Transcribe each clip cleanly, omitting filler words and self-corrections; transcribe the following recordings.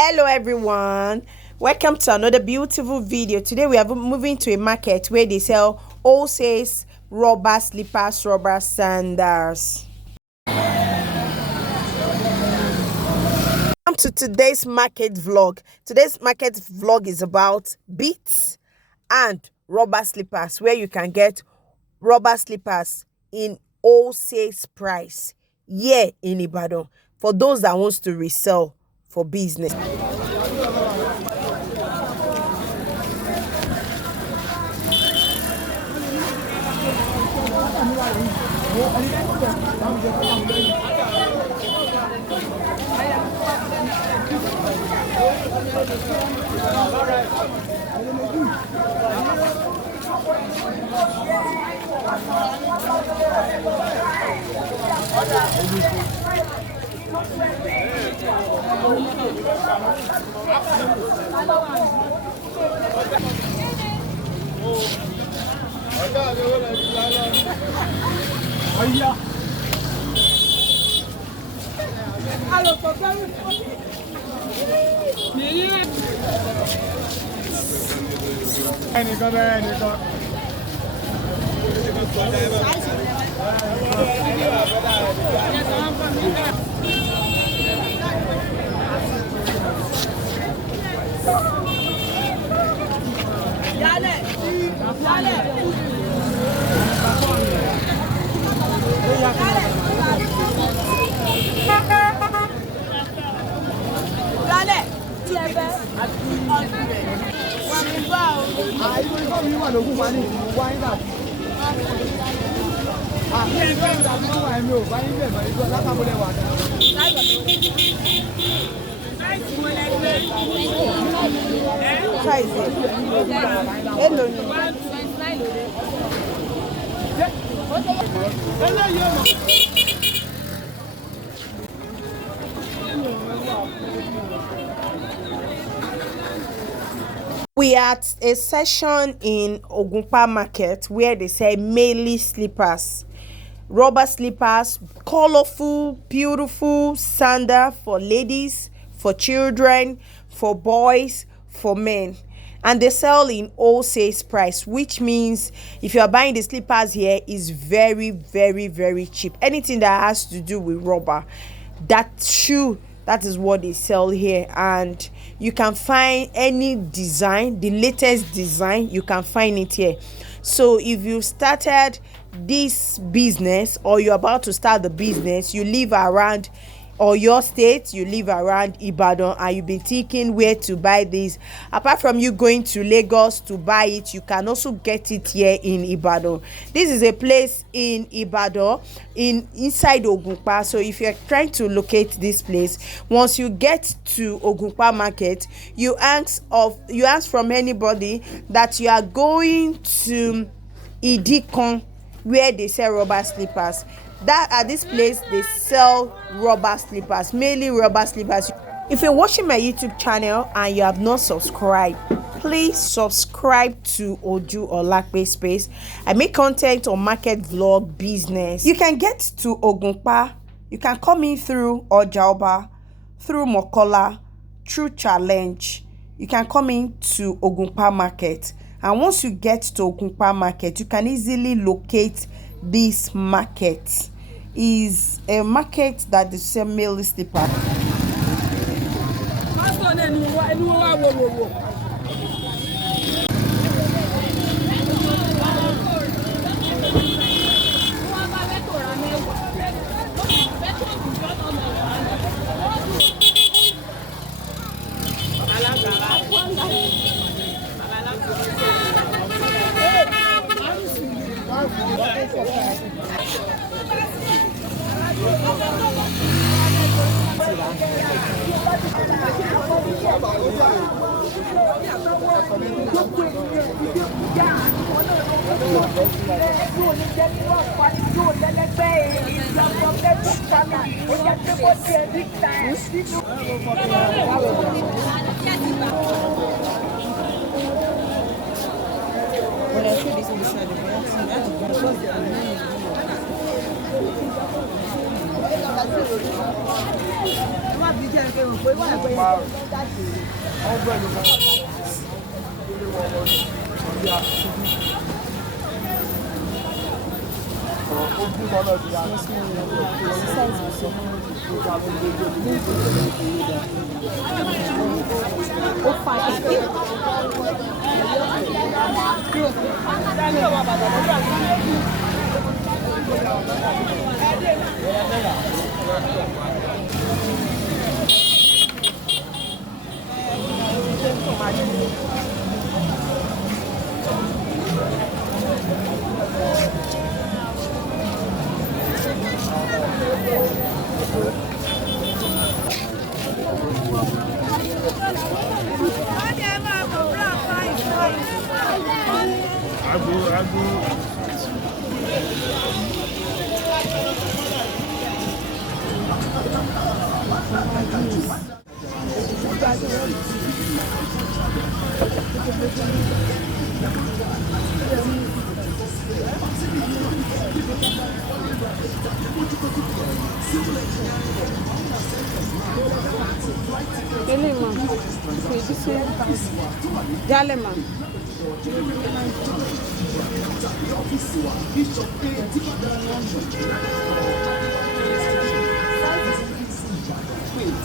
Hello everyone, welcome to another beautiful video. Today we are moving to a market where they sell wholesales, rubber slippers, rubber sandals. Welcome to today's market vlog. Today's market vlog is about beats and rubber slippers, where you can get rubber slippers in wholesale price here in Ibadan for those that wants to resell for business. We are at a session in Ogunpa market where they sell mainly slippers, rubber slippers, colorful, beautiful sandal for ladies, for children, for boys, for men. And they sell in wholesale price, which means if you are buying the slippers here is very, very, very cheap. Anything that has to do with rubber, that shoe, that is what they sell here. And you can find any design, the latest design, you can find it here. So if you started this business or you're about to start the business, you live around or your state, you live around Ibadan, and you've been thinking where to buy this, apart from you going to Lagos to buy it, you can also get it here in Ibadan. This is a place in Ibadan, inside Ogunpa. So if you're trying to locate this place, once you get to Ogunpa market, you ask from anybody that you are going to Idikon, where they sell rubber slippers. That at this place they sell rubber slippers, mainly rubber slippers. If you're watching my YouTube channel and you have not subscribed, please subscribe to Oju Olakpe Space. I make content on market vlog, business. You can get to Ogunpa, you can come in through Ojaoba, through Mokola, through Challenge. You can come in to Ogunpa market, and once you get to Ogunpa market, you can easily locate this market. Is a market that the sell mainly slipper.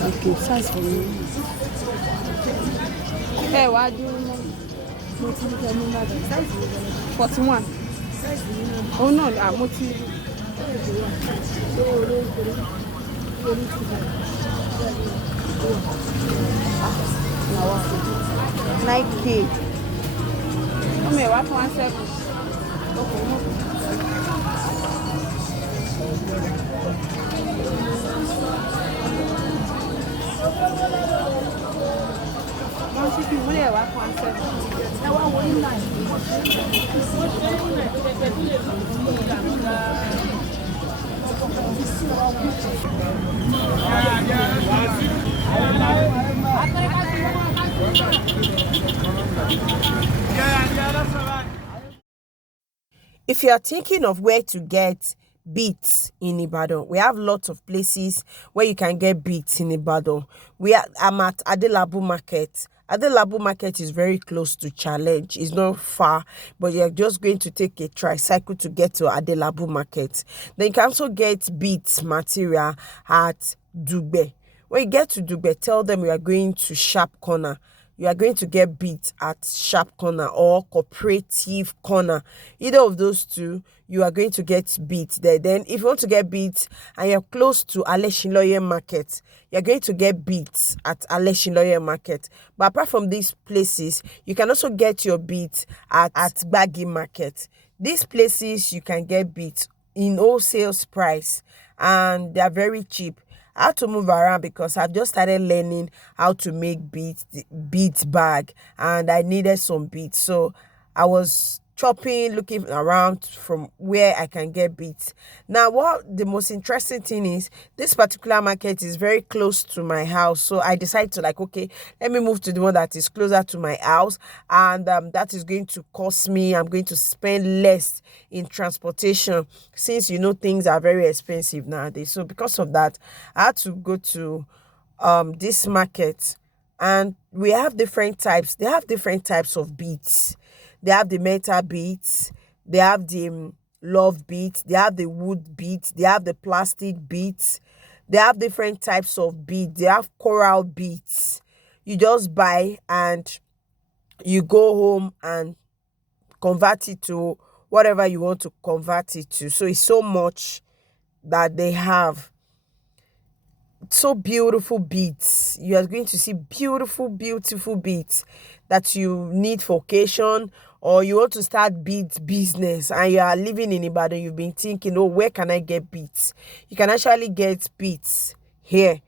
Okay, size for me. Hey, why do you 41. Oh no, I'm not. 9K. Oh, me, what 17? If you are thinking of where to get beets in Ibadan, we have lots of places where you can get beets in Ibadan. I'm at Adelabu Market. Adelabu Market is very close to Challenge. It's not far, but you're just going to take a tricycle to get to Adelabu Market. Then you can also get beets material at Dugbe. When you get to Dugbe, tell them you are going to Sharp Corner. You are going to get beats at Sharp Corner or Cooperative Corner. Either of those two, you are going to get beats there. Then if you want to get beats and you're close to Aleshinloye Market, you're going to get beats at Aleshinloye Market. But apart from these places, you can also get your beats at Gbagi Market. These places, you can get beats in wholesale price and they are very cheap. I had to move around because I've just started learning how to make beads bag and I needed some beads. So I was chopping, looking around from where I can get beads. Now, what the most interesting thing is, this particular market is very close to my house. So I decided to okay, let me move to the one that is closer to my house. And that is going to cost me, I'm going to spend less in transportation since, things are very expensive nowadays. So because of that, I had to go to this market and we have different types. They have different types of beads. They have the metal beads, they have the love beads, they have the wood beads, they have the plastic beads, they have different types of beads, they have coral beads. You just buy and you go home and convert it to whatever you want to convert it to. So it's so much that they have. So beautiful beads. You are going to see beautiful beads that you need for occasion, or you want to start beads business and you are living in Ibadan. You've been thinking, oh, where can I get beads? You can actually get beads here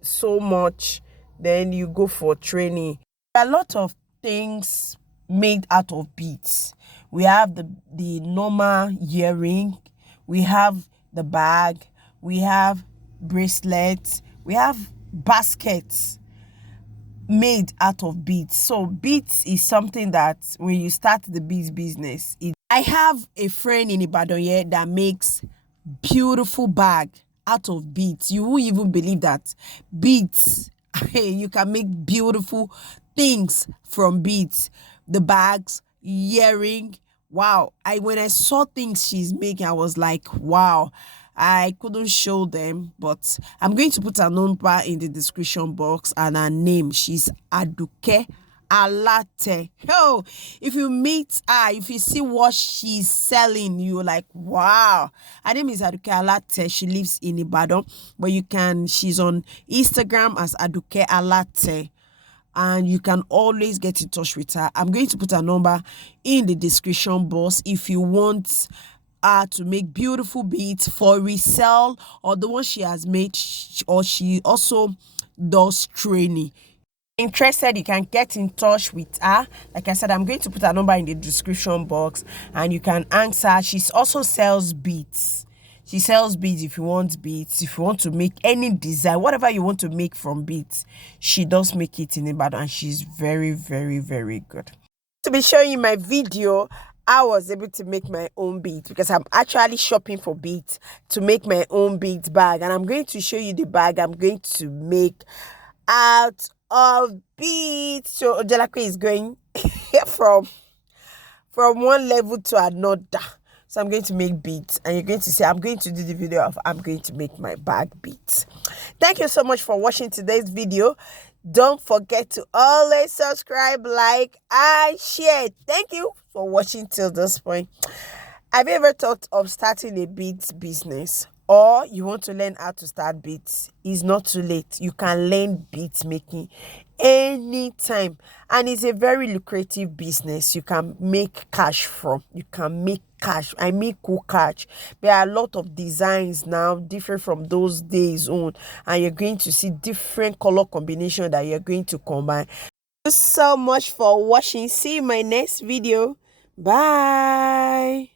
so much. Then you go for training. There are a lot of things made out of beads. We have the normal earring, we have the bag, we have bracelets, we have baskets made out of beads. So beads is something that when you start the beads business, I have a friend in Ibadan here that makes beautiful bag out of beads. You won't even believe that beads You can make beautiful things from beads. The bags, earring. Wow. When I saw things she's making, I was like, wow. I couldn't show them, but I'm going to put her number in the description box and her name. She's Aduke Alate. Oh, if you meet her, if you see what she's selling, you're like, wow. Her name is Aduke Alate. She lives in Ibadan, but she's on Instagram as Aduke Alate, and you can always get in touch with her. I'm going to put her number in the description box if you want to make beautiful beads for resell, or the one she has made, or she also does training. Interested, you can get in touch with her. Like I said, I'm going to put her number in the description box and you can answer. She also sells beads. She sells beads. If you want beads, if you want to make any design, whatever you want to make from beads, she does make it in Ibadan, and she's very, very, very good. To be showing you my video, I was able to make my own beads because I'm actually shopping for beads to make my own beads bag, and I'm going to show you the bag I'm going to make out of beads. So Ojelakwe is going from one level to another. So I'm going to make beads, and you're going to see I'm going to do the video of I'm going to make my bag beads. Thank you so much for watching today's video. Don't forget to always subscribe, like, and share. Thank you for watching till this point. Have you ever thought of starting a beads business, or you want to learn how to start beads? It's not too late. You can learn beads making anytime, and it's a very lucrative business. You can make cash from. You can make cash. I make cool cash. There are a lot of designs now different from those days on, and you're going to see different color combination that you're going to combine. Thank you so much for watching. See you in my next video. Bye.